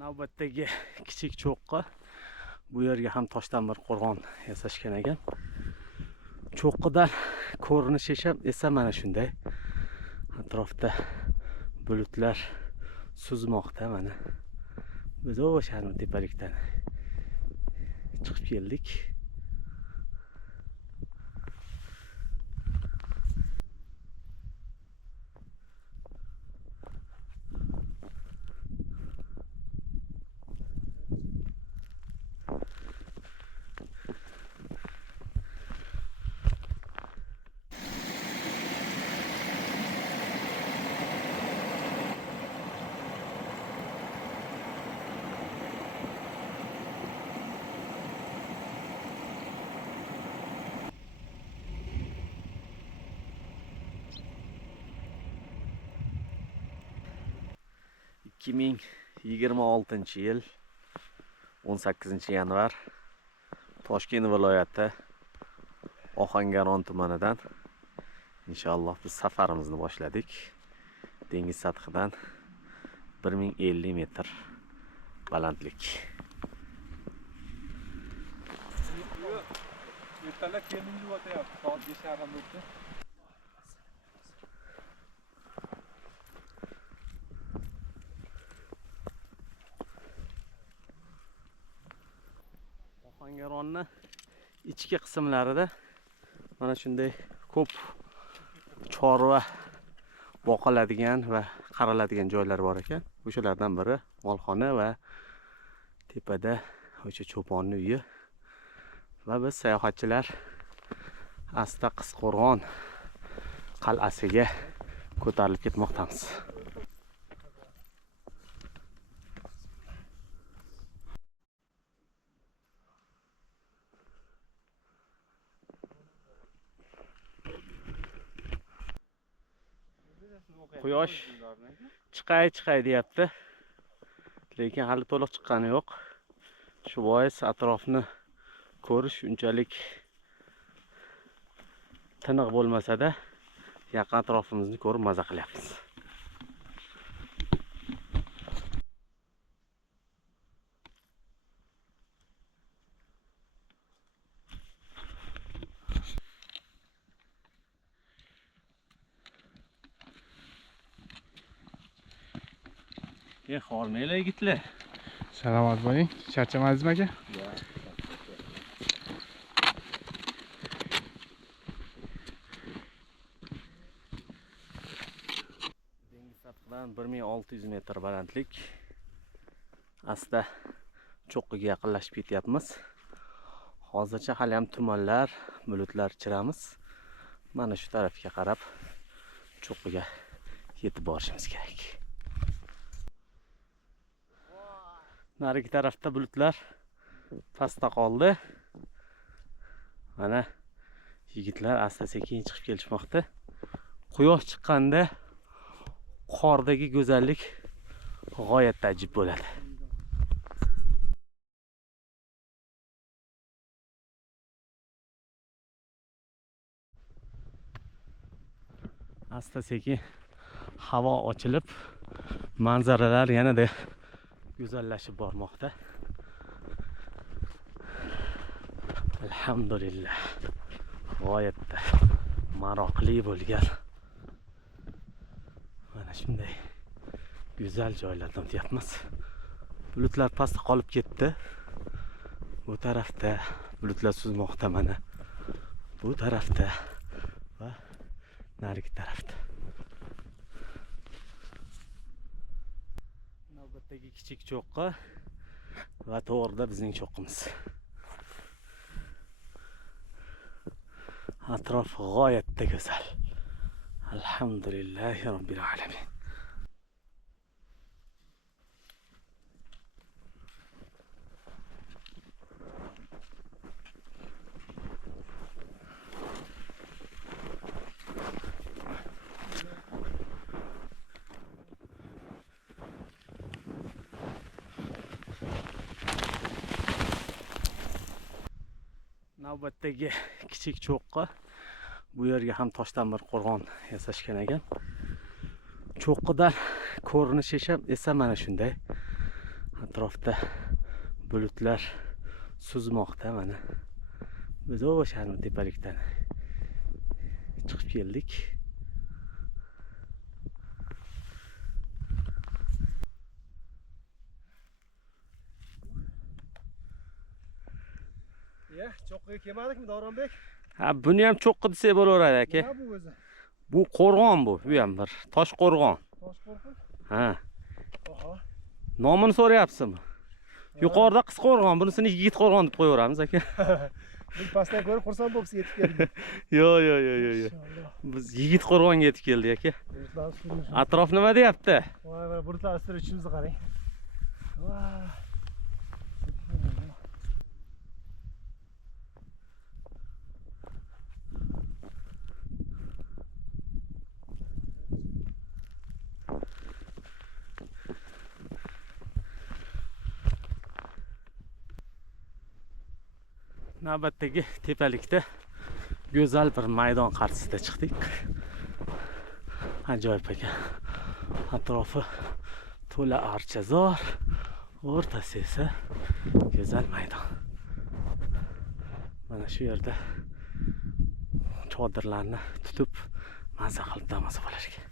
Navbatdagi kichik cho'qqi. Bu yerga ham toshdan bir qo'rg'on yasashgan ekan. Cho'qqidan ko'rinishi esa mana shunday. Atrofda bulutlar suzmoqda mana. Biz o'sha tepalikdan chiqib keldik. ...2026 yil 18 yanvar Toshkent viloyati Ohangaron tumanidan inshaalloh biz safarimizni boshladik. Dengiz sathidan 1050 metr balandlik. Ertalab kendingiz o'tyapsiz. Soat 5:30 bo'ldi. Ohangaronni ichki qismlarida mana shunday ko'p chorva boqiladigan va qaraladigan joylar bor ekan. O'shalardan biri molxona va tepada o'sha cho'ponning uyi. Va biz sayohatchilar asta Qisqo'rg'on qal'asiga ko'tarilib ketmoqdamiz. Quyosh chiqay deyapti. Lekin hali to'liq chiqqani yo'q. Shu bois atrofni ko'rish unchalik tiniq bo'lmasa-da, yaqin atrofimizni ko'rib maza qilyapmiz. Hormanglar yigitlar. Salomat bo'ling. Charchamadingizmi aka? Dengiz sathidan 1600 metr balandlik. Asta cho'qqiga yaqinlashib ketyapmiz. Hozircha hali ham tumanlar, bulutlar ichiramiz. Mana shu tarafga qarab cho'qqiga yetib borishimiz kerak. Narigi tarafda bulutlar pastda qoldi. Mana yigitlar asta sekin chiqib kelishmoqda. Quyosh chiqqanda qordagi go'zallik g'oyatda ajib bo'ladi. Asta sekin havo ochilib, manzaralar yanada go'zallashib bormoqda. Alhamdulillah. G'oyatda maroqli bo'lgan mana shunday go'zal joylardan o'tyapmiz. Bulutlar pastda qolib ketdi. Bu tarafda bulutlar suzmoqda mana. Bu tarafda va narigi tarafda. Navbatdagi kichik cho'qqi va to'g'rida bizning cho'qqimiz. Atrof g'oyatda go'zal. Alhamdulillahi robbil alamin. Navbatdagi kichik cho'qqi. Bu yerga ham toshdan bir qo'rg'on yasashgan ekan. Cho'qqidan ko'rinishi esa mana shunday. Atrofda bulutlar suzmoqda mana. Biz o'sha tepalikdan chiqib keldik. Cho'qqiga kelmadikmi Davronbek? Ha, buni ham cho'qqi desak bo'laveradi aka. Nima bu o'zi? Bu qo'rg'on bu ham bir tosh qo'rg'on. Tosh qo'rg'on? Ha. Oha. Nomini so'rayapsizmi? Yuqorida qis qo'rg'on, bunisini yigit qo'rg'on deb qo'yaveramiz aka. Biz pastdan ko'rib xursand bo'libsiz yetib keldik. Yo. Inshaalloh. Biz yigit qo'rg'onga yetib keldik aka. Bulutlar ustida. Atrof nima deyapti? Voy, mana bulutlar ustida uchimizni qarang. Voy. Navbatdagi tepalikda go'zal bir maydon qarshisida chiqdik. Ajoyib ekan. Atrofi to'la archazor, o'rtasi esa go'zal maydon. Mana shu yerda chodirlarni tutib maza qilib dam olsa bo'lar ekan.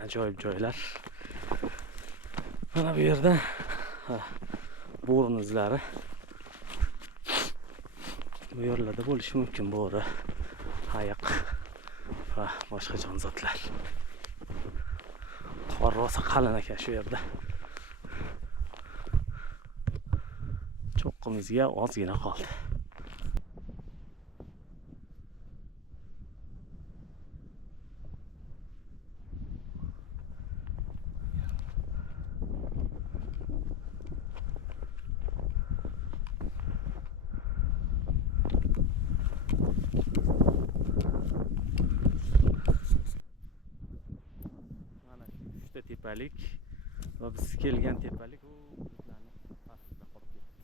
Ajoyib joylar. Mana bu yerda bo'ri izlari. Bu yerlarda bo'lishi mumkin bo'ri, ayiq va boshqa jonzotlar. Qor rosa qalin ekan shu yerda. Cho'qqimizga ozgina qoldi. Tepalik va biz kelgan tepalik u bulutlarning pastida qolib ketdi.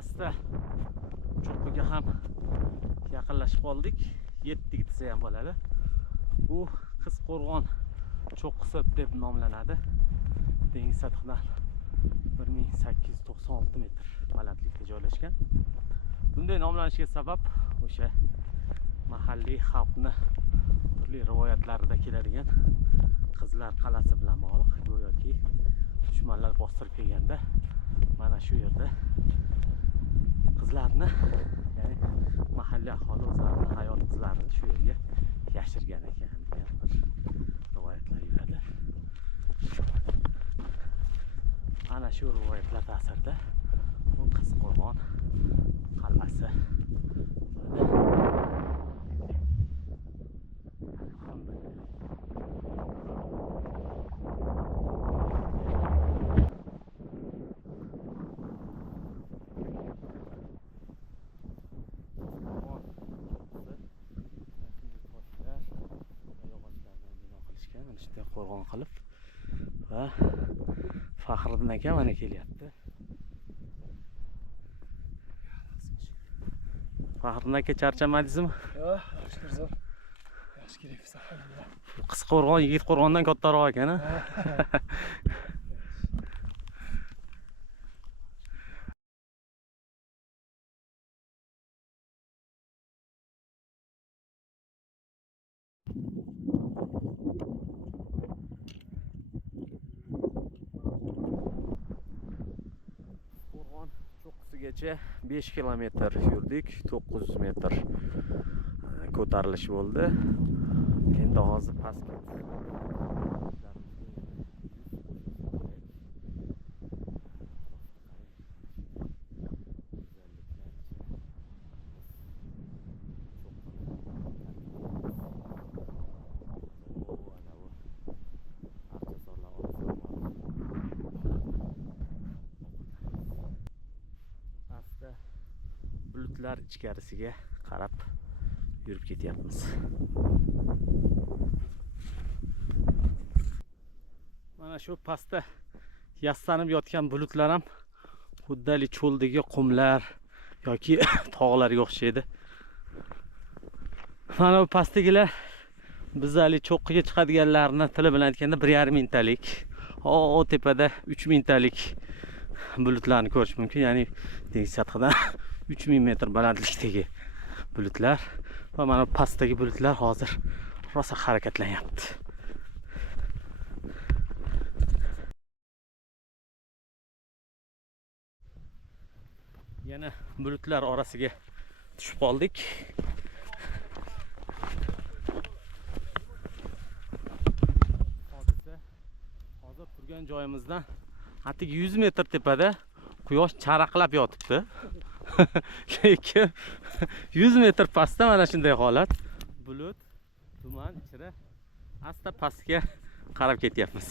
Asta cho'qqiga ham yaqinlashib qoldik. Yetdik desa ham bo'ladi. Bu Qis qo'rg'on cho'qqisi deb nomlanadi. Dengiz sathidan 1896 metr balandlikda joylashgan. Bunday nomlanishiga sabab o'sha mahalliy xalqni turli rivoyatlarida keladigan Qizlar qal'asi bilan bog'liq. Go'yoki dushmanlar bostirib kelganda mana shu yerda qizlarni, ya'ni mahalliy aholi o'zlarining hayot qizlarini shu yerga yashirgan ekan degan bir rivoyatlar yuradi. Ana shu rivoyatlar ta'sirida bu Qis qo'rg'on qal'asi shunday qo'rg'on qilib va Faxriddin aka mana kelyapti. Faxriddin aka charchamadingizmi? Yo'q, shukr zo'r. Yaxshi kelyapsiz, alhamdulillah. Qis qo'rg'on yigit qo'rg'ondan kattaroq ekan-a? Cho'qqisigacha 5 kilometr yurdik, 900 metr ko'tarilish bo'ldi. Endi hozir pastga bulutlar ichkarisiga qarab yurib ketyapmiz. Mana shu pastda yastanib yotgan bulutlar ham xuddali cho'ldagi qumlar yoki tog'larga o'xshaydi. Mana bu pastdagilar bizali cho'qqiga chiqadiganlarni tili bilan aytganda 1,5 mingtalik, o tepada 3 mingtalik bulutlarni ko'rish mumkin. Ya'ni dengiz sathidan 3000 metr balandlikdagi bulutlar va mana bu pastdagi bulutlar hozir rosa harakatlanyapti. Yana bulutlar orasiga tushib qoldik. Hozir turgan joyimizdan atigi 100 metr tepada quyosh charaqlab yotibdi. Lekin 100 metr pastda mana shunday holat. Bulut, tuman ichida asta pastga qarab ketyapmiz.